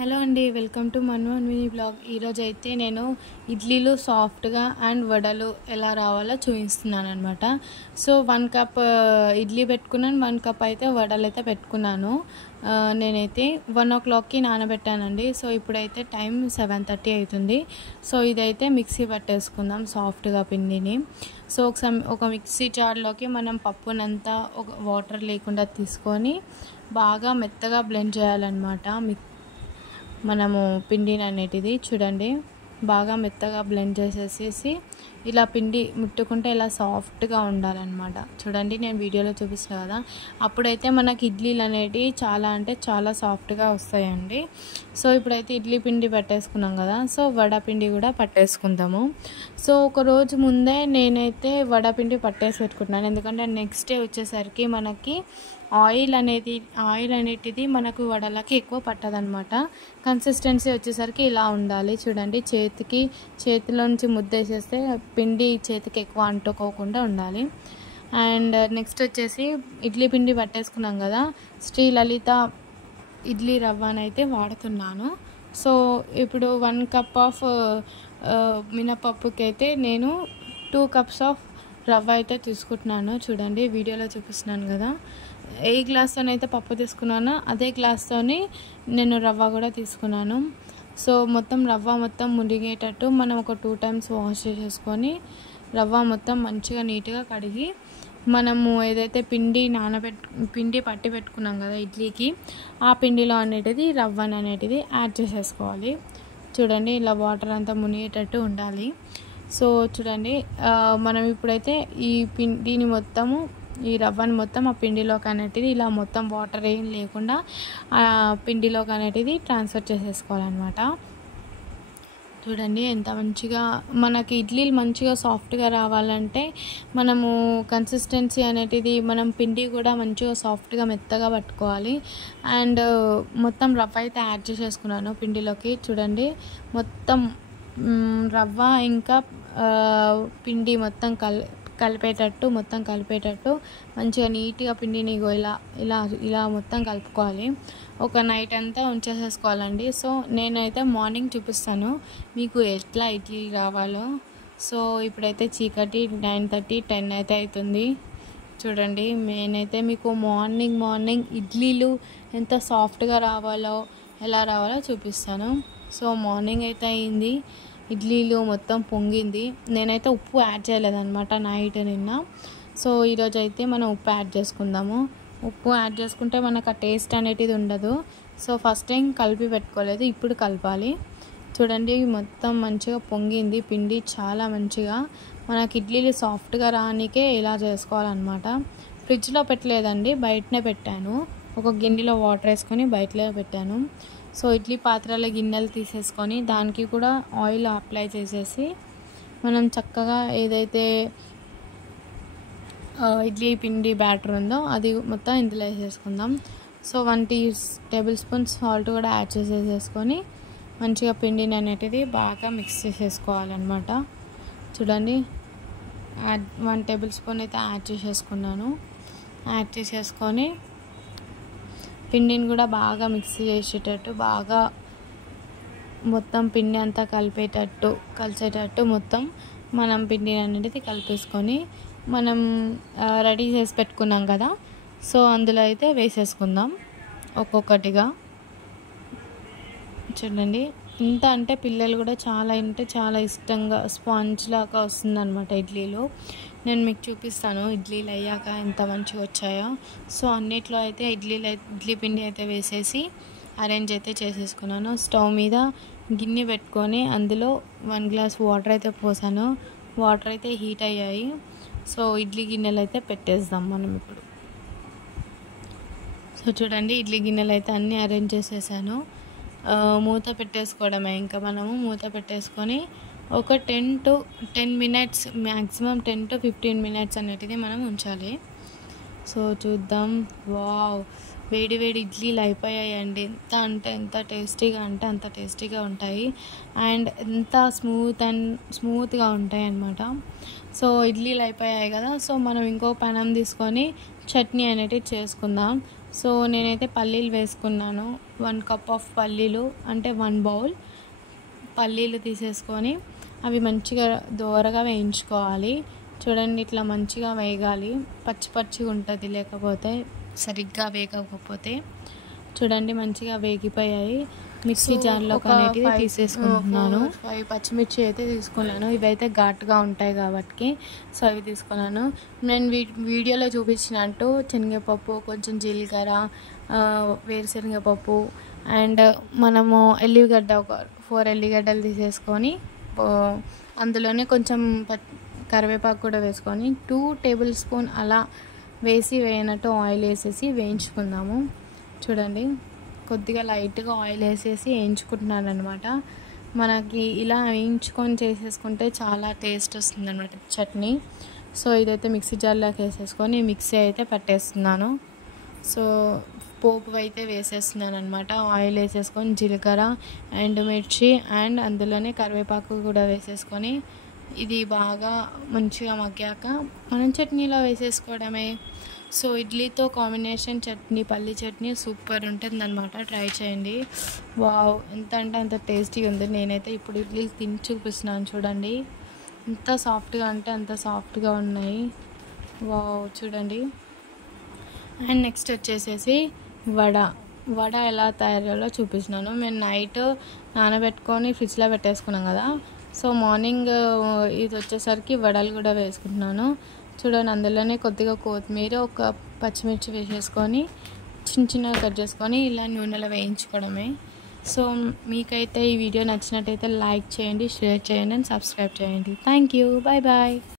Hello అండి, welcome to మన్ను and mini blog. ఈరోజు అయితే నేను ఇడ్లీలు సాఫ్ట్గా అండ్ వడలు ఎలా రావాలో చూపిస్తున్నాను అనమాట. సో 1 కప్ ఇడ్లీ పెట్టుకున్నాను, 1 కప్ అయితే వడలు అయితే పెట్టుకున్నాను. నేనైతే 1 o'clockకి నానబెట్టానండి. సో ఇప్పుడైతే టైం 7:30 అవుతుంది. సో ఇదైతే మిక్సీ పట్టేసుకుందాం సాఫ్ట్గా పిండిని. సో ఒక మిక్సీ జార్లోకి మనం పప్పునంతా ఒక వాటర్ లేకుండా తీసుకొని బాగా మెత్తగా బ్లెండ్ చేయాలన్నమాట. మనము పిండిని అనేటిది చూడండి బాగా మెత్తగా బ్లెండ్ చేసేసి ఇలా పిండి ముట్టుకుంటే ఇలా సాఫ్ట్గా ఉండాలన్నమాట. చూడండి నేను వీడియోలో చూపిస్తాను కదా, అప్పుడైతే మనకి ఇడ్లీలు అనేటివి చాలా అంటే చాలా సాఫ్ట్గా వస్తాయండి. సో ఇప్పుడైతే ఇడ్లీ పిండి పట్టేసుకున్నాం కదా, సో వడపిండి కూడా పట్టేసుకుందాము. సో ఒక రోజు ముందే నేనైతే వడపిండి పట్టేసి పెట్టుకుంటున్నాను, ఎందుకంటే నెక్స్ట్ డే వచ్చేసరికి మనకి ఆయిల్ అనేటిది మనకు వడలకి ఎక్కువ పట్టదనమాట. కన్సిస్టెన్సీ వచ్చేసరికి ఇలా ఉండాలి. చూడండి చేతిలో నుంచి ముద్ద వేసేస్తే పిండి చేతికి ఎక్కువ అంటుకోకుండా ఉండాలి. అండ్ నెక్స్ట్ వచ్చేసి ఇడ్లీ పిండి పట్టేసుకున్నాం కదా, శ్రీ లలిత ఇడ్లీ రవ్వనైతే వాడుతున్నాను. సో ఇప్పుడు 1 కప్ ఆఫ్ మినపప్పుకి అయితే నేను 2 cups ఆఫ్ రవ్వ అయితే తీసుకుంటున్నాను. చూడండి వీడియోలో చూపిస్తున్నాను కదా, ఏ గ్లాస్తోనైతే పప్పు తీసుకున్నానో అదే గ్లాస్తోని నేను రవ్వ కూడా తీసుకున్నాను. సో రవ్వ మొత్తం మునిగేటట్టు మనం ఒక 2 times వాష్ చేసేసుకొని రవ్వ మొత్తం మంచిగా నీట్గా కడిగి మనము ఏదైతే పిండి పట్టి పెట్టుకున్నాం కదా ఇడ్లీకి, ఆ పిండిలో అనేటిది రవ్వ అనేటిది యాడ్ చేసేసుకోవాలి. చూడండి ఇలా వాటర్ అంతా మునిగేటట్టు ఉండాలి. సో చూడండి మనం ఇప్పుడైతే ఈ రవ్వని మొత్తం ఆ పిండిలోకి అనేటిది ఇలా మొత్తం వాటర్ ఏం లేకుండా ఆ పిండిలోకి అనేటిది ట్రాన్స్ఫర్ చేసేసుకోవాలన్నమాట. చూడండి ఎంత మంచిగా మనకి ఇడ్లీలు మంచిగా సాఫ్ట్గా రావాలంటే మనము కన్సిస్టెన్సీ అనేటిది మనం పిండి కూడా మంచిగా సాఫ్ట్గా మెత్తగా పట్టుకోవాలి. అండ్ మొత్తం రవ్వ అయితే యాడ్ చేసేసుకున్నాను పిండిలోకి. చూడండి మొత్తం రవ్వ ఇంకా పిండి మొత్తం కలిపేటట్టు మంచిగా నీట్గా పిండిని ఇలా మొత్తం కలుపుకోవాలి. ఒక నైట్ అంతా ఉంచేసేసుకోవాలండి. సో నేనైతే మార్నింగ్ చూపిస్తాను మీకు ఎట్లా ఇడ్లీ రావాలో. సో ఇప్పుడైతే చీకటి 9:30, 10 అయితే అవుతుంది. చూడండి నేనైతే మీకు మార్నింగ్ ఇడ్లీలు ఎంత సాఫ్ట్గా రావాలో ఎలా రావాలో చూపిస్తాను. సో మార్నింగ్ అయితే అయింది, ఇడ్లీలు మొత్తం పొంగింది. నేనైతే ఉప్పు యాడ్ చేయలేదన్నమాట నైట్ నిన్న. సో ఈరోజు అయితే మనం ఉప్పు యాడ్ చేసుకుందాము. ఉప్పు యాడ్ చేసుకుంటే మనకు ఆ టేస్ట్ అనేటిది ఉండదు. సో ఫస్ట్ టైం కలిపి పెట్టుకోలేదు, ఇప్పుడు కలపాలి. చూడండి మొత్తం మంచిగా పొంగింది పిండి చాలా మంచిగా. మనకి ఇడ్లీలు సాఫ్ట్గా రానికే ఇలా చేసుకోవాలన్నమాట. ఫ్రిడ్జ్లో పెట్టలేదండి, బయటనే పెట్టాను. ఒక గిన్నెలో వాటర్ వేసుకొని బయటలో పెట్టాను. సో ఇడ్లీ పాత్రలో గిన్నెలు తీసేసుకొని దానికి కూడా ఆయిల్ అప్లై చేసేసి మనం చక్కగా ఏదైతే ఇడ్లీ పిండి బ్యాటర్ ఉందో అది మొత్తం ఇందులో వేసేసుకుందాం. సో 1 tablespoon సాల్ట్ కూడా యాడ్ చేసేసుకొని మంచిగా పిండిని అనేటిది బాగా మిక్స్ చేసేసుకోవాలన్నమాట. చూడండి 1 tablespoon అయితే యాడ్ చేసేసుకున్నాను. యాడ్ చేసేసుకొని పిండిని కూడా బాగా మిక్స్ చేసేటట్టు బాగా మొత్తం పిండి అంతా కలిసేటట్టు మొత్తం మనం పిండిని అనేది కలిపేసుకొని మనం రెడీ చేసి పెట్టుకున్నాం కదా, సో అందులో అయితే వేసేసుకుందాం ఒక్కొక్కటిగా. చూడండి ఇంత అంటే పిల్లలు కూడా చాలా ఇష్టంగా స్పాంజ్ లాగా వస్తుందన్నమాట ఇడ్లీలు. నేను మీకు చూపిస్తాను ఇడ్లీలు అయ్యాక ఎంత మంచిగా వచ్చాయో. సో అన్నిట్లో అయితే ఇడ్లీ పిండి అయితే వేసేసి అరేంజ్ అయితే చేసేసుకున్నాను. స్టవ్ మీద గిన్నె పెట్టుకొని అందులో 1 glass వాటర్ అయితే పోసాను. వాటర్ అయితే హీట్ అయ్యాయి. సో ఇడ్లీ గిన్నెలు అయితే పెట్టేద్దాం మనం ఇప్పుడు. సో చూడండి ఇడ్లీ గిన్నెలు అయితే అన్నీ అరేంజ్ చేసేసాను. మూత పెట్టేసుకోవడమే, ఇంకా మనము మూత పెట్టేసుకొని ఒక 10 minutes మ్యాక్సిమం 10 to 15 minutes అనేటిది మనం ఉంచాలి. సో చూద్దాం. వావ్, వేడి ఇడ్లీలు అయిపోయాయండి. ఎంత టేస్టీగా అంటే అంత టేస్టీగా ఉంటాయి అండ్ ఎంత స్మూత్గా ఉంటాయి అన్నమాట. సో ఇడ్లీలు అయిపోయాయి కదా, సో మనం ఇంకో పెనం తీసుకొని చట్నీ అనేటివి చేసుకుందాం. సో నేనైతే పల్లీలు వేసుకున్నాను. 1 కప్ ఆఫ్ పల్లీలు అంటే 1 బౌల్ పల్లీలు తీసేసుకొని అవి మంచిగా దోరగా వేయించుకోవాలి. చూడండి ఇట్లా మంచిగా వేగాలి. పచ్చి పచ్చిగా ఉంటుంది లేకపోతే సరిగ్గా వేగకపోతే. చూడండి మంచిగా వేగిపోయాయి. మిక్సీ జార్లోకి అనేది తీసేసుకుంటున్నాను. 5 పచ్చిమిర్చి అయితే తీసుకున్నాను. ఇవైతే ఘాటుగా ఉంటాయి కాబట్టి సో అవి తీసుకున్నాను. నేను వీడియోలో చూపించినట్టు శనగపప్పు, కొంచెం జీలకర్ర, వేరుశనగపప్పు అండ్ మనము ఎల్లిగడ్డ ఒక 4 ఎల్లిగడ్డలు తీసేసుకొని అందులోనే కొంచెం కరివేపాకు కూడా వేసుకొని 2 టేబుల్ స్పూన్ అలా వేయనట్టు ఆయిల్ వేసేసి వేయించుకుందాము. చూడండి కొద్దిగా లైట్గా ఆయిల్ వేసేసి వేయించుకుంటున్నాను అనమాట. మనకి ఇలా వేయించుకొని చేసేసుకుంటే చాలా టేస్ట్ వస్తుంది అనమాట చట్నీ. సో ఇదైతే మిక్సీ జార్లోకి వేసేసుకొని మిక్సీ అయితే పట్టేస్తున్నాను. సో పోపు అయితే వేసేస్తున్నాను అనమాట. ఆయిల్ వేసేసుకొని జీలకర్ర అండ్ మిర్చి అండ్ అందులోనే కరివేపాకు కూడా వేసేసుకొని ఇది బాగా మంచిగా మగ్గాక మనం చట్నీలో వేసేసుకోవడమే. సో ఇడ్లీతో కాంబినేషన్ చట్నీ, పల్లి చట్నీ సూపర్ ఉంటుంది అనమాట. ట్రై చేయండి. వావ్ ఎంత అంటే అంత టేస్టీగా ఉంది. నేనైతే ఇప్పుడు ఇడ్లీలు తిని చూపిస్తున్నాను. చూడండి ఎంత సాఫ్ట్గా అంటే అంత సాఫ్ట్గా ఉన్నాయి. వావ్ చూడండి. అండ్ నెక్స్ట్ వచ్చేసేసి వడ ఎలా తయారు చేయాలో చూపిస్తున్నాను. మేము నైట్ నానబెట్టుకొని ఫ్రిడ్జ్లో పెట్టేసుకున్నాం కదా. సో మార్నింగ్ ఇది వచ్చేసరికి వడలు కూడా వేసుకుంటున్నాను. చూడండి అందులోనే కొద్దిగా కొత్తిమీర, ఒక పచ్చిమిర్చి వేసేసుకొని చిన్నగా కట్ చేసుకొని ఇలా నూనెలో వేయించుకోవడమే. సో మీకైతే ఈ వీడియో నచ్చినట్టయితే లైక్ చేయండి, షేర్ చేయండి అండ్ సబ్స్క్రైబ్ చేయండి. Thank you. Bye bye.